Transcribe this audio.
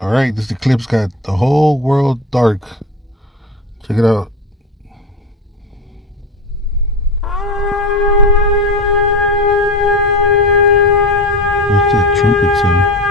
All right, this eclipse got the whole world dark. Check it out. What's that trumpet sound?